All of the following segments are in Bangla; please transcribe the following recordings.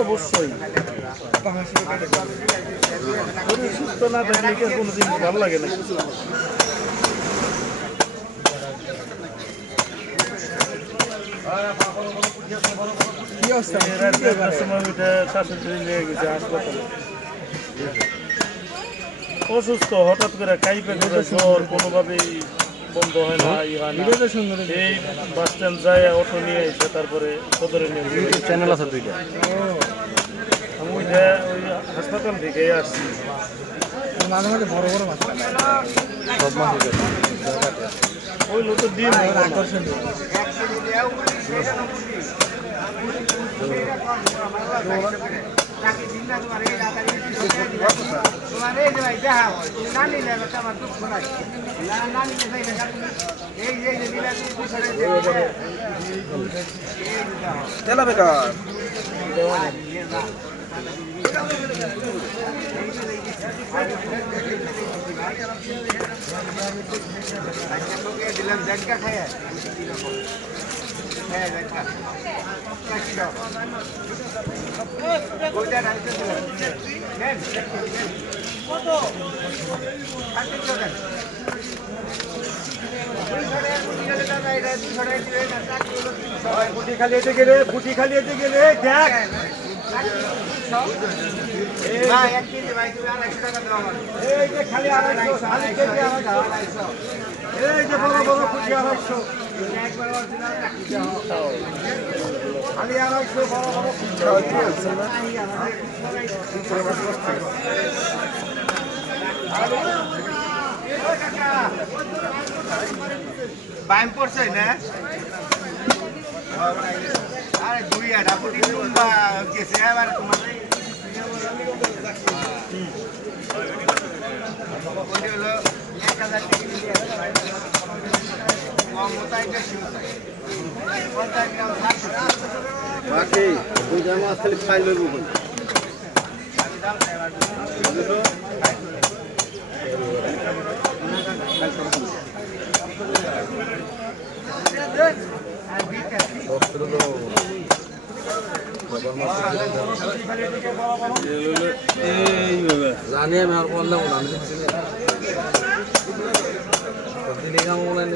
অবশ্যই সুস্থ না থাকলে কি কোনো জিনিস ভালো লাগে না। অসুস্থ হঠাৎ করে কাইপে করে জ্বর কোনোভাবেই বন্ধ হয় না, এই বাস স্ট্যান্ড যায় অটো নিয়ে এসে তারপরে সদরে নিয়ে চ্যানেল আছে দুইটা, আমি ওইটা ওই হাসপাতাল থেকে আসছি। মাঝে মাঝে বড় বড় মাছ সব মাছ ওই লোক ডিম আকর্ষণীয় তেলা বেকার দিলাম জায়গা খায় ফুটি খালি এতে গেলে দেখ এই যে খালি 250 এই যে বড় বড় ফুটি 250 খালি 250 বড় বড় বাইম পড়ছে না আরে দুই আটা ফুটি লম্বা গেছে আবার তোমার হলো 1000 টাকা দিয়ে বাকি দুই জামা খালি খাই লইব জানি আমি আর বললাম না আমি দিনে কাম বলেন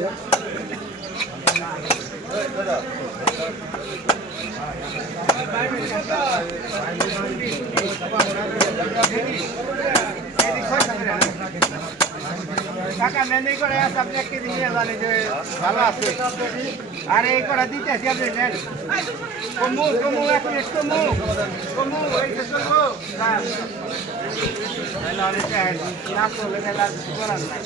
কাকা মেনে করে আপনি একটি দিন জানেন যে ভালো আছে আর এই করা দিতে আসি আপনি নেন কমু কমু এখন কমু কমু এই যে চলবো না না চলে খেলা করার নাই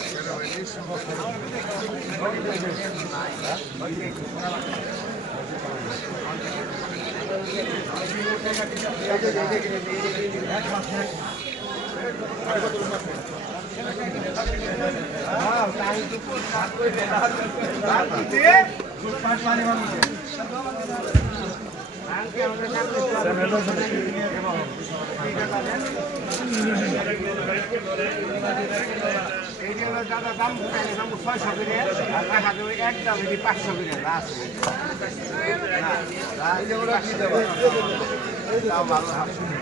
দাদা দাম 600 করে আর টাকা দেবে একদম 500 করে লাস্ট না